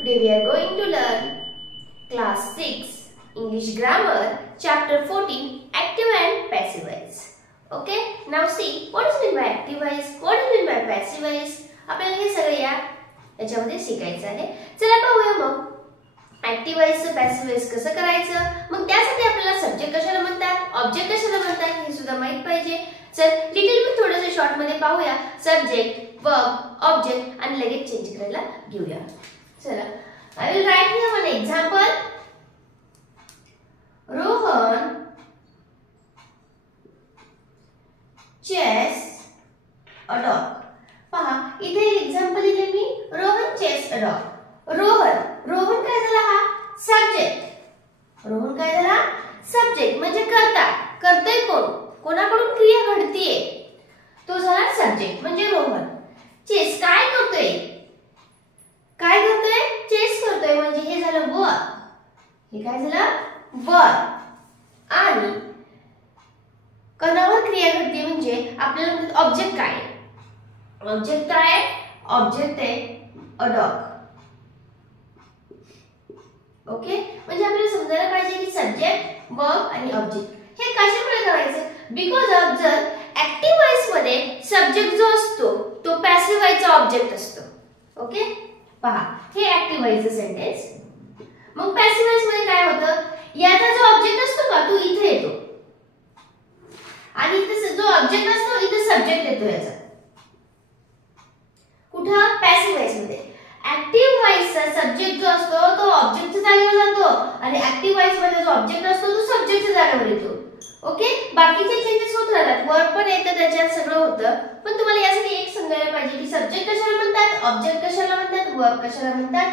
Today we are going to learn class 6 English grammar chapter 14 active and passive voice. Okay, now see what is meant by active voice, what is meant by passive voice. आपल्याला हे सगळे याच्यामध्ये शिकायचं आहे. चला पाहूया मग active voice passive voice कसं करायचं. मग त्यासाठी आपल्याला सब्जेक्ट कशाला म्हणतात, ऑब्जेक्ट कशाला म्हणतात हे सुद्धा माहित पाहिजे. चल डिटेल मध्ये थोडंसं शॉर्ट मध्ये पाहूया. सब्जेक्ट, वर्ब, ऑब्जेक्ट आणि लगेच चेंज करायला घेऊया. चला I will write here one example. Rohan chess a dog. पहा इथे एक्झाम्पल दिले मी. Rohan chase a dog. Rohan काय झाला हा सब्जेक्ट. रोहन काय झाला सब्जेक्ट म्हणजे कर्ता. करतोय कोण, कोणाकडून क्रिया घडतीये तो झाला सब्जेक्ट म्हणजे रोहन. चेस काय करतोय, काय करतोय चेस करतोय म्हणजे हे झालं वर्ब. हे काय झालं वर्ब. आणि कणावर क्रिया घडते म्हणजे आपल्याला ऑब्जेक्ट काय आहे. ऑब्जेक्ट काय आहे, ऑब्जेक्ट आहे अ डॉग. ओके म्हणजे आपल्याला समजायला पाहिजे की सब्जेक्ट, वर्ब आणि ऑब्जेक्ट हे कशामुळे करायचं. बिकॉज ऑफ जर ऍक्टिव्ह व्हॉइस मध्ये सब्जेक्ट जो असतो तो पॅसिव्ह व्हॉइसचा ऑब्जेक्ट असतो. ओके पहा हे ऍक्टिव्ह व्हॉइसचं सेंटेन्स. मग पॅसिव्ह व्हॉइस मध्ये काय होतं, याचा जो ऑब्जेक्ट असतो का तो इथे येतो आणि इथे जो ऑब्जेक्ट असतो इथे सब्जेक्ट येतो याचा. कुठं पॅसिव्ह व्हॉइस मध्ये. ऍक्टिव्ह व्हॉइसचा सब्जेक्ट जो असतो तो ऑब्जेक्टच्या जागेवर जातो आणि ऍक्टिव्ह व्हॉइस मध्ये जो ऑब्जेक्ट असतो तो सब्जेक्टच्या जागेवर येतो. ओके बाकीचे चेंजेस होत राहतात, वर्ब पण येतं त्याच्यात सगळं होतं. पण तुम्हाला यासाठी एक समजायला पाहिजे की सब्जेक्ट कशाला म्हणतात, ऑब्जेक्ट कशाला म्हणतात, वर्ब कशाला म्हणतात.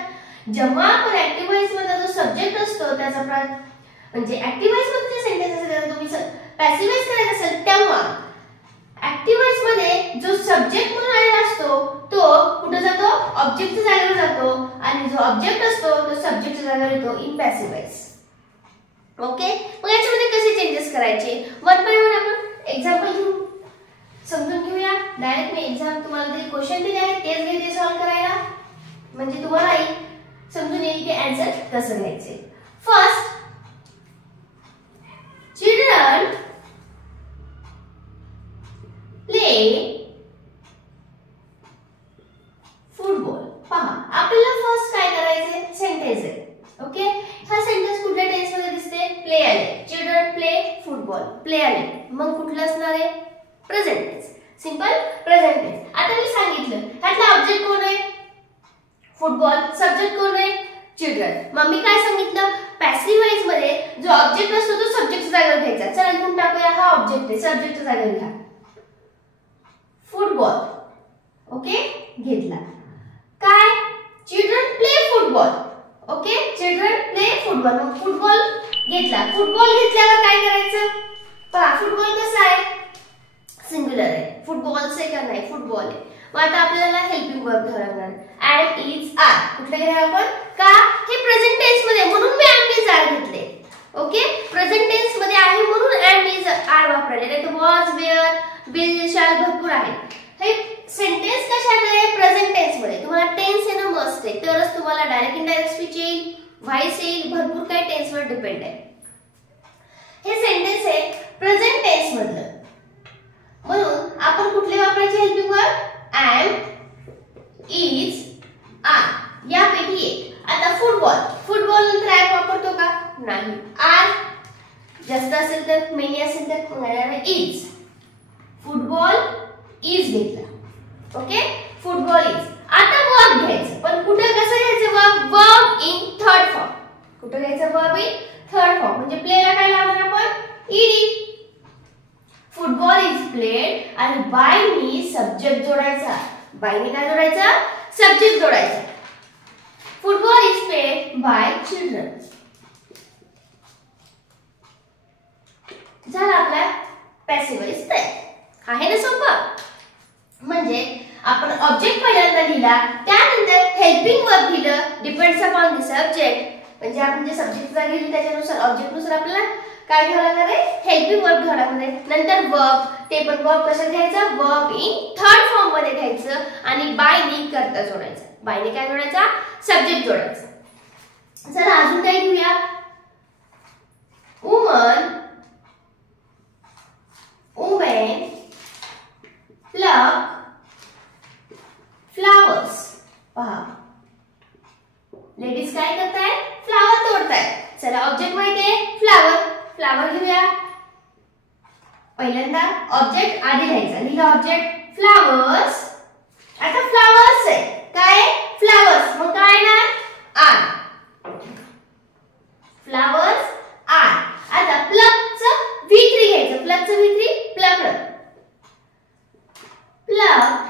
जेव्हा आपण ऍक्टिव्ह व्हॉइस मध्ये जो सब्जेक्ट असतो त्याचा म्हणजे ऍक्टिव्ह व्हॉइस मध्ये सेंटेन्स असेल तर तुम्ही पॅसिव्ह व्हॉइस करायचं असेल तेव्हा ऍक्टिव्ह व्हॉइस मध्ये जो सब्जेक्ट म्हणून आलेला असतो तो कुठे जातो, ऑब्जेक्टच्या जागेवर जातो आणि जो ऑब्जेक्ट असतो तो सब्जेक्टच्या जागेवर येतो इन पॅसिव्ह व्हॉइस. ओके मग याच्यामध्ये कसे चेंजेस करायचे वन बाय वन आपण एक्झाम्पल घेऊन समजून घेऊया. डायरेक्ट मी एक्झाम तुम्हाला जे क्वेश्चन दिले आहेत तेच घेते सॉल्व करायला म्हणजे तुम्हाला समजून येईल की आन्सर कसं घ्यायचे. First children play football. पहा आपल्याला फर्स्ट काय करायचे सेंटेन्स आहे. ओके हा सेंटेन्स कुठल्या टेन्स मध्ये दिसते, प्ले आले. चिल्ड्रन प्ले फुटबॉल, प्ले आले मग कुठलं असणार आहे present tense, simple present tense. आता मी सांगितलं ह्यातला ऑब्जेक्ट कोण आहे फुटबॉल, सब्जेक्ट कोण आहे चिल्ड्रन. मग मी काय सांगितलं पॅसिव्ह व्हॉइस मध्ये जो ऑब्जेक्ट असतो तो सब्जेक्टच्या जागेवर घ्यायचा. चला लिहून टाकूया हा ऑब्जेक्ट आहे, सब्जेक्टच्या जागेवर घ्या फुटबॉल. ओके घेतला. काय children play football. Okay children play football मग फुटबॉल घेतला. फुटबॉल घेतल्यावर काय करायचं पहा फुटबॉल कसं आहे सिंग्युलर आहे, फुटबॉल सेकंड आहे, फुटबॉल आहे. मग आता आपल्याला हेल्पिंग वर्ब घ्यावं लागणार. एम इज आर कुठले घ्यायला आपण का हे प्रेझेंट टेन्स मध्ये म्हणून मी एम इज आर घेतले. ओके प्रेझेंट टेन्स मध्ये आहे म्हणून एम इज आर वापरले. नाही तर वॉज, वेअर, विल, शॅल भरपूर आहे. हे सेंटेन्स कशामध्ये प्रेझेंट टेन्स मध्ये. तुम्हाला टेन्स येणं मस्ट आहे तरच तुम्हाला डायरेक्ट इनडायरेक्ट स्पीच येईल, व्हॉइस येईल, भरपूर काही टेन्स वर डिपेंड आहे. हे सेंटेन्स आहे प्रेझेंट टेन्स मधलं म्हणून आपण कुठले वापरायचे helping verb am, is, are यापैकी एक. आता फुटबॉल, फुटबॉल नंतर एम वापरतो का नाही. आर जास्त असेल तर मेनी असेल तर इज. फुटबॉल इज घेतला. Okay football is. आता वर्ब घ्यायचं पण कुठे कसं घ्यायचं verb, verb in third form. कुठे घ्यायचं वर्ब इन थर्ड फॉर्म म्हणजे प्लेला काय लावणार आपण ईडी. फुटबॉल इज प्लेड आणि बाय नी सब्जेक्ट जोडायचा. बाय नी काय जोडायचा सब्जेक्ट जोडायचा. Football is played by children. झाला आपला पॅसिव्ह व्हॉइस तयार. आहे ना सोपं. म्हणजे आपण ऑब्जेक्ट पहिल्यांदा लिहिला त्यानंतर हेल्पिंग वर्ब लिहिलं डिपेंड्स अपॉन द सब्जेक्ट म्हणजे आपण जे सब्जेक्ट जागा घेतली त्याच्यानुसार ऑब्जेक्ट नुसार आपल्याला काय घ्यावं लागणार आहे, हेल्पिंग वर्ब घ्यावं लागणार आहे. नंतर वर्ब, ते पण वर्ब कशात घ्यायचं, वर्ब इन थर्ड फॉर्म मध्ये घ्यायचं आणि बाय नी करता जोडायचं. बाय ने काय जोडायचा, सब्जेक्ट जोडायचा. चला अजून काय घेऊया, वुमन, वुमेन, प्लग, फ्लावर्स. पहा लेडीज काय करतायत, फ्लावर तोडतायत. चला ऑब्जेक्ट माहिती आहे फ्लावर, फ्लावर घेऊया. पहिल्यांदा ऑब्जेक्ट आधी लिहायचा, लिहा ऑब्जेक्ट फ्लावर्स. आता फ्लावर्स आहे काय, फ्लावर्स, मग काय ना आर, फ्लावर्स आर. आता प्लगचं V3 घ्यायचं, प्लगचं V3 plug, plug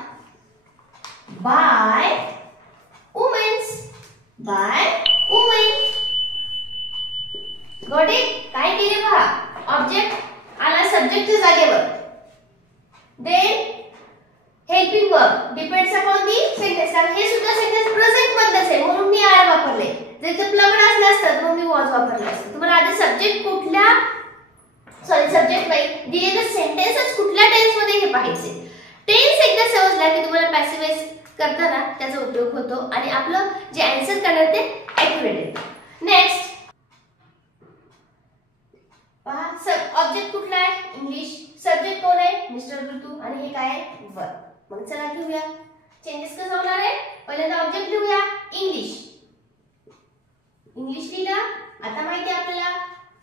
by womens, by women. Got it. काय केले पहा, ऑब्जेक्ट आला सब्जेक्टच्या जागेवर, then helping verb depends upon the sentence. कारण हे सुद्धा सेंटेन्स प्रेझेंट मध्येच आहे म्हणून मी आर वापरले. जर ते प्लगड असलं असतं तर मी वॉज वापरले असते. तुम्हाला आधी सब्जेक्ट कुठल्या, सब्जेक्ट नाही दिलेलं सेंटेन्सच कुठल्या टेन्स मध्ये हे पाहायचे. टेन्स एकदा समजला की तुम्हाला पॅसिव्ह वॉइस करताना त्याचा उपयोग होतो आणि आपलं जे आन्सर करणार ते ऍक्युरेट येतं. नेक्स्ट पहा, ऑब्जेक्ट कुठला आहे, इंग्लिश. सब्जेक्ट कोण आहे, मिस्टर ऋतू, आणि हे काय आहे, वर्ब. मग चला घेऊया, चेंजेस कसं होणार आहे. पहिल्यांदा ऑब्जेक्ट लिहूया इंग्लिश, इंग्लिश लिहिला. आता माहिती आहे आपल्याला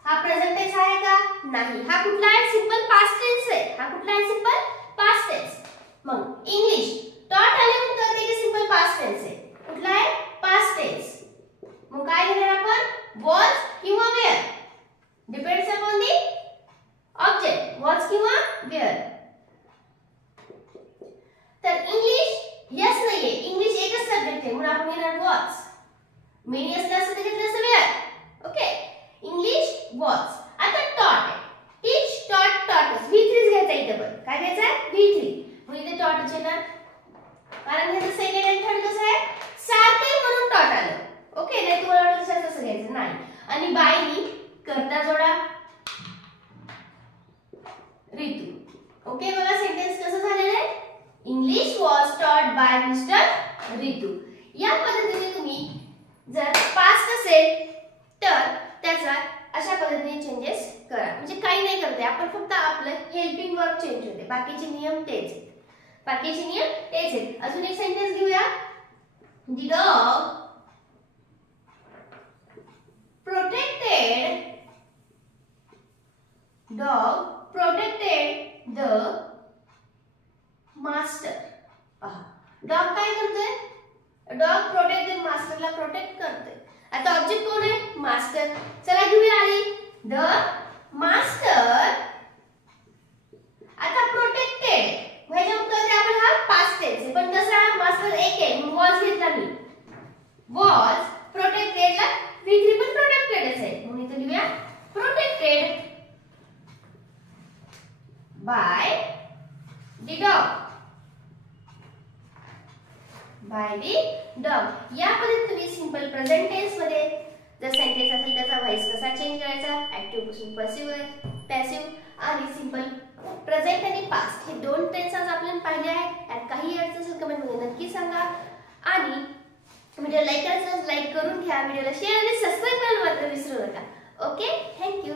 हा प्रेझेंट टेन्स आहे का, नाही. हा कुठला आहे, सिंपल पास्ट टेन्स आहे. हा कुठला आहे, सिंपल पास्ट टेन्स. मग इंग्लिश डॉट आले म्हणून कळते की सिंपल पास्ट टेन्स आहे. कुठला आहे, पास्ट टेन्स. मग काय घेणार आपण, वॉज किंवा were, depends upon the object, was किंवा वेअर. तर इंग्लिश यस नाहीये, इंग्लिश एकच सब्जेक्ट आहे म्हणून आपण घेणार वॉज. मेनी असलं असतं तर घेतलं असतं वेअर. Okay, English was. आता टॉट आहे, टीच टॉट टॉटस, V3 घ्यायचा इथे. पण काय घ्यायचा, V3. मग इथे टॉटच येणार कारण ह्याचं सेकंड आणि थर्ड कसं आहे, सारखं आहे म्हणून टॉट आलं. ओके, नाही तुम्हाला वाटलं तसं घ्यायचं नाही. आणि बाय नी करता जोडा ऋतू. ओके, बघा सेंटेन्स कसं झालेलं आहे, English was taught by mister ऋतू. या पद्धतीने तुम्ही जर पास्ट असेल तर त्याचा अशा पद्धतीने चेंजेस करा. म्हणजे काही नाही करते आपण, फक्त आपलं हेल्पिंग वर्ब चेंज होते, बाकीचे नियम तेच आहेत. बाकीचे नियम तेच आहेत. अजून एक सेंटेन्स घेऊया, the dog protected, dog protected the master. पहा डॉग काय करतोय, डॉग प्रोटेक्ट द मास्टरला प्रोटेक्ट करतोय. आता ऑब्जेक्ट कोण आहे, मास्टर. चला घेऊया आधी द मास्टर. आता प्रोटेक्टेड म्हणजे कळते आपण हा पास्ट टेन्स आहे, पण तसा मास्टर एक आहे म्हणून वॉज घेतला मी. वॉज प्रोटेक्टेडला V3 पण प्रोटेक्टेडच आहे म्हणून इथे लिहूया protected by the dog, by the dog. या पद्धतीने तुम्ही सिंपल प्रेझेंट टेन्स मध्ये जर सेंटेन्स असेल त्याचा व्हॉइस कसा चेंज करायचा, ऍक्टिव्ह पासून पॅसिव्ह आणि सिंपल प्रेझेंट आणि पास्ट हे दोन टेन्स आज आपण पाहिले आहेत. यात काही अडचण असेल कमेंट मध्ये नक्की सांगा आणि व्हिडिओ लाईक करायचं लाईक करून घ्या, व्हिडिओला शेअर आणि सबस्क्राइब करायला मात्र विसरू नका. Okay, thank you.